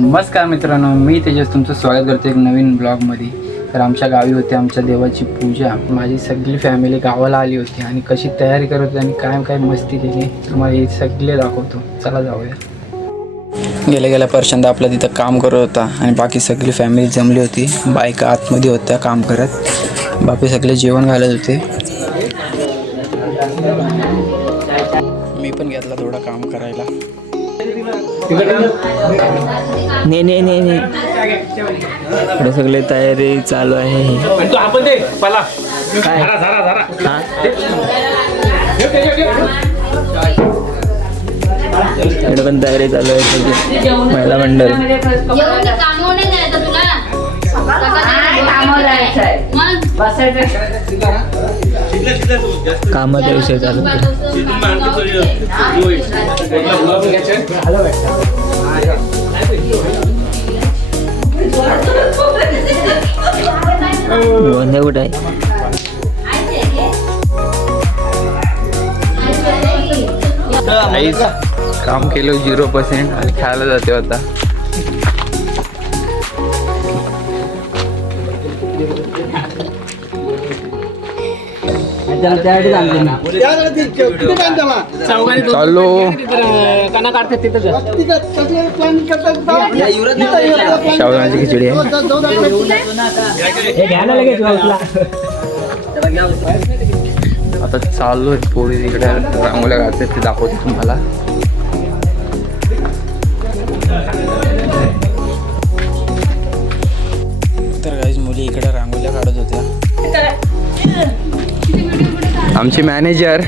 नमस्कार मित्रांनो, मी तेजस तुमचं स्वागत करतो एक नवीन ब्लॉगमध्ये. तर आमच्या गावी होते आमच्या देवाची पूजा. माझी सगळी फॅमिली गावाला आली होती आणि कशी तयारी करत होती आणि काय काय मस्ती केली तुम्हाला हे सगळे दाखवतो. चला जाऊया. गेल्या गेल्या पर्यंत आपला तिथं काम करत होता आणि बाकी सगळी फॅमिली जमली होती. बायका आतमध्ये होत्या काम करत, बाकी सगळे जेवण घालत होते. मी पण घेतला थोडा काम करायला. नाही इकडे सगळे तयारी चालू आहे. इकडे पण तयारी चालू आहे सगळी महिला मंडळ. कामाचा विषय चालू आहे. कुठे आहे? काम केलं 0% आणि खायला जाते होता. चालू शावदाची खिचडी आहे. आता चालू आहे पोळी तिकडे रांगोळ्या काढतात ते दाखवतो तुम्हाला. तर गाईज मुली इकडे रांगोळ्या काढत होत्या. आमची मॅनेजर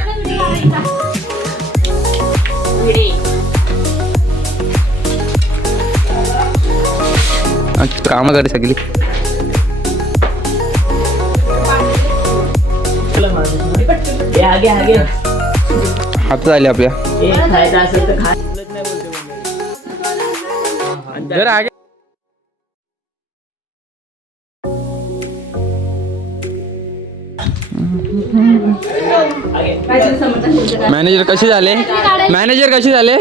कामं करते सगळी. हात झाले आपल्या मॅनेजर कशी झाले? मॅनेजर कशी झाले?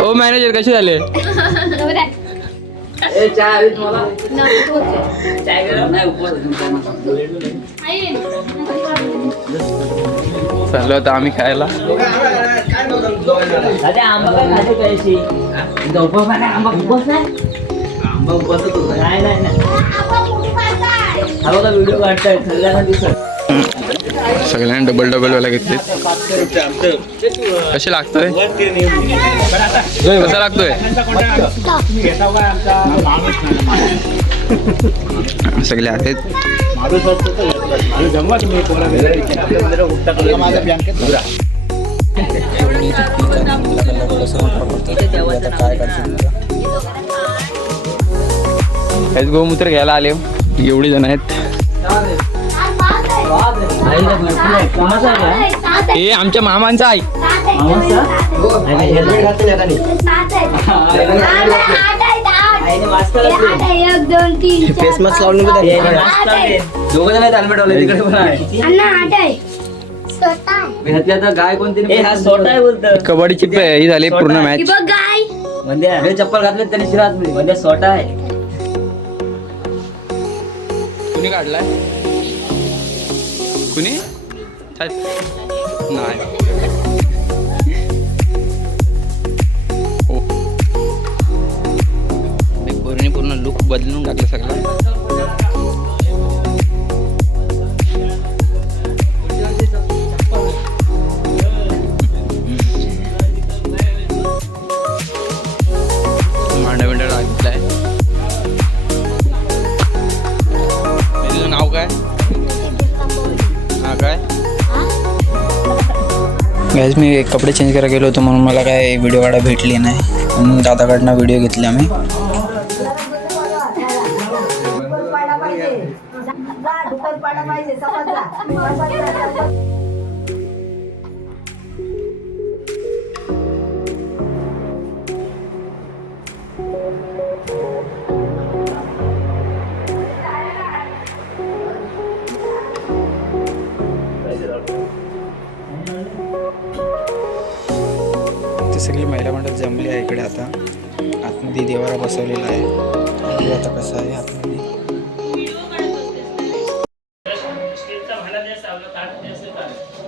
ओ मॅनेजर कशी झाले? चाललो आता आम्ही खायला. सगळ्यांना डबल वाला घेतले. कसे लागतोय? कसा लागतोय? सगळे आहेत. गोमूत्र घ्यायला आले एवढी जण आहेत. हे आमच्या मामांचा आहे. फेस मास्क लावून दोघ जण हेल्मेट वाले तिकडे पण आहे. गाय कोणती? कबड्डीची ही झाली पूर्ण मॅच. म्हणजे चप्पल घातले त्याने शिरात म्हणजे सोटा आहे. कुणी काढलाय? कुणी नाही. पोरीने पूर्ण लुक बदलून टाकलं सगळं. मांडा टाकलाय. तुझं नाव काय? हा काय गॅस मी कपडे चेंज करायला गेलो होतो म्हणून मला काय व्हिडिओ काढायला भेटली नाही. म्हणून दादाकडनं व्हिडिओ घेतले आम्ही. सगळी महिला मंडळ जमली आहे इकडे आता. आतमध्ये देवारा बसवलेला आहे. बघू आता कसं आहे आतमध्ये.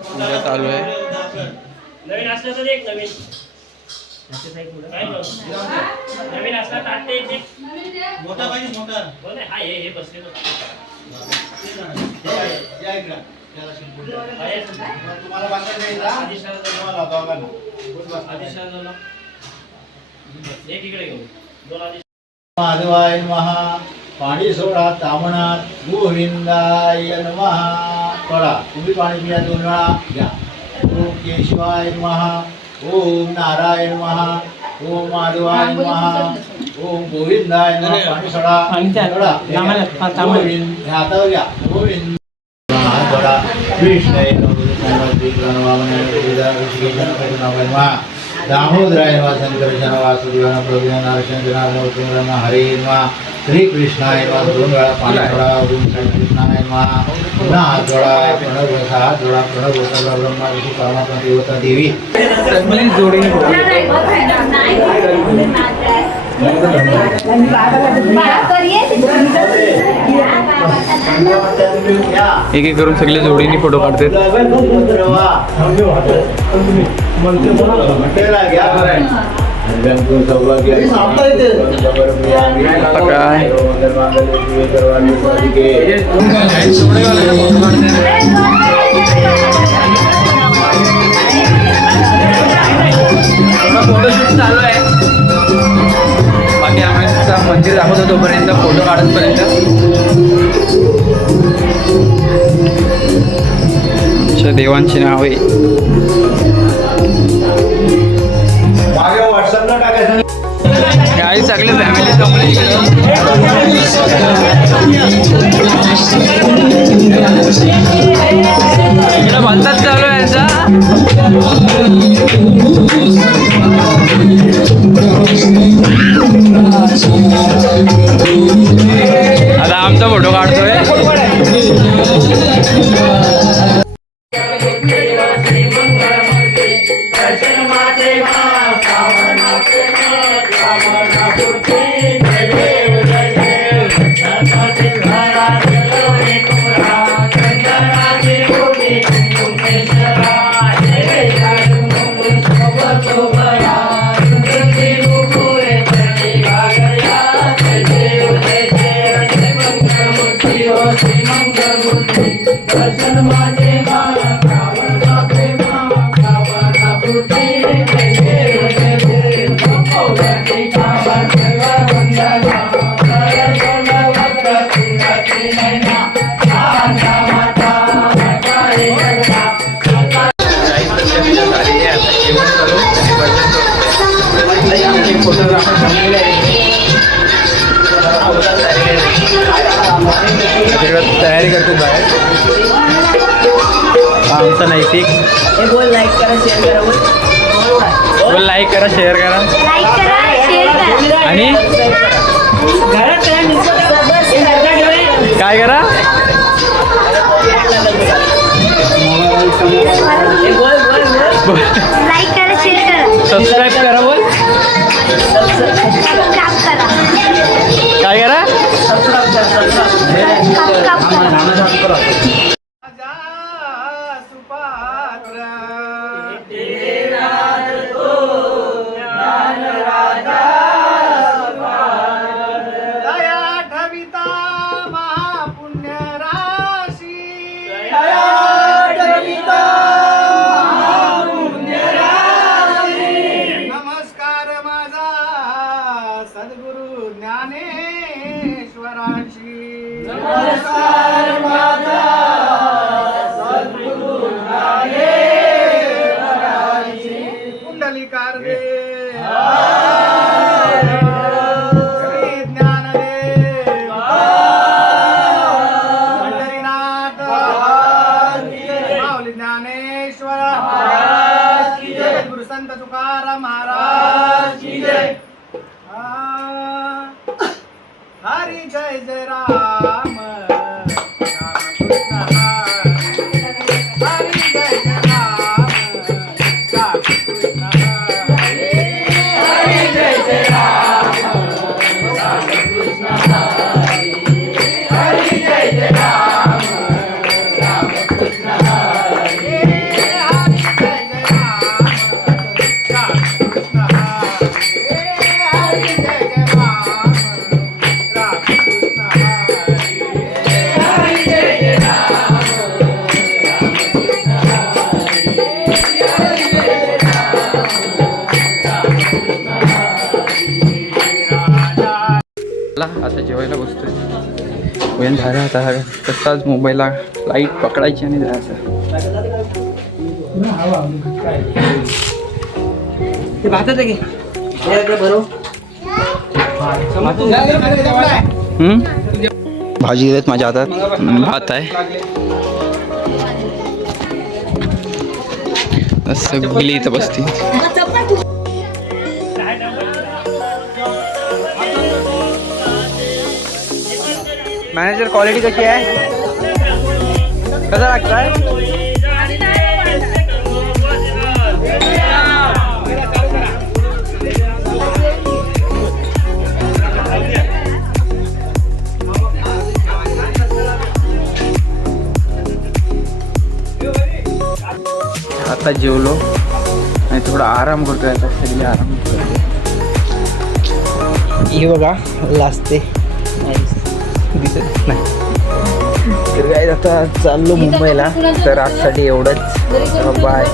पूजा चालू आहे. नवीन असलं तर एक नवीन नवीन असला ताट ते एक मोठा पाहिजे. मोठा हो नाही, हा हे बसले तुम्हाला एक इकडे घेऊ दोन आधी. माधवाय नमः. पाणी सोडा तामणात गोविंदाय नमः. सोडा तुम्ही पाणी पिया 2 वेळा घ्या. ओम केशवाय नमः. ओम नारायण नमः. ओम माधवाय नमः. ओम गोविंदाय नमः. पाणी सोडा गोविंद हातावर घ्या. गोविंद हात सोडा. कृष्णाय नमः. दामोदराय नमः. शंकरशा वासुदेवाय प्रभुदेवाय नारायण हरे नमः. श्री कृष्णाय नमः. 2 वेळा पाणी सोडा. ओम श्री कृष्णाय नमः. पुन्हा हात जोडा. प्रणव बसा. हात जोडा. प्रणव बसा. ब्रह्मा विष्णू परमात्मा देवता देवी सगळी जोडीने एक एक करून सगळे जोडीने फोटो काढतात. फोटोशूट चालू आहे. बाकी आम्ही मंदिर दाखवतो तोपर्यंत फोटो काढतपर्यंत. देवांची नावे काही सगळे फॅमिली जमले इकडे भलताच चालू आहे यांचा. आता आमचा फोटो काढतोय. तयारी करतो बाहेर. आमचा नैतिक बोल लाईक करा शेअर करा आणि काय करा. सबस्क्राईब करा. बोल काय करा. सद्गुरु ज्ञानेश्वरांशी. नमस्कार माझा सद्गुरु ज्ञानेश्वरांशी. कुंडलिकार्गे श्री ज्ञानदेव पंढरीनाथ माऊली ज्ञानेश्वर गुरु संत तुकाराम महाराज की जय. हरी जय जय राम कृष्ण हरी जय जय राम कृष्ण हरी जय जय राम आता जेवायला बसतोय. वेळ झाला आता तसाच मोबाईलला लाईट पकडायची आणि जायचं. ते भातात आहे भाजी देत माझ्या हातात. भात आहे सगळी इथं बसती. मॅनेजर क्वालिटी कशी आहे? कसं लागतंय? आता जेवलो आणि थोडा आराम करतोय. आता सगळे आराम करतोय. हे बघा लाजते दिसत नाही. तर काय आता चाललो मुंबईला. तर आजसाठी एवढंच. बाय.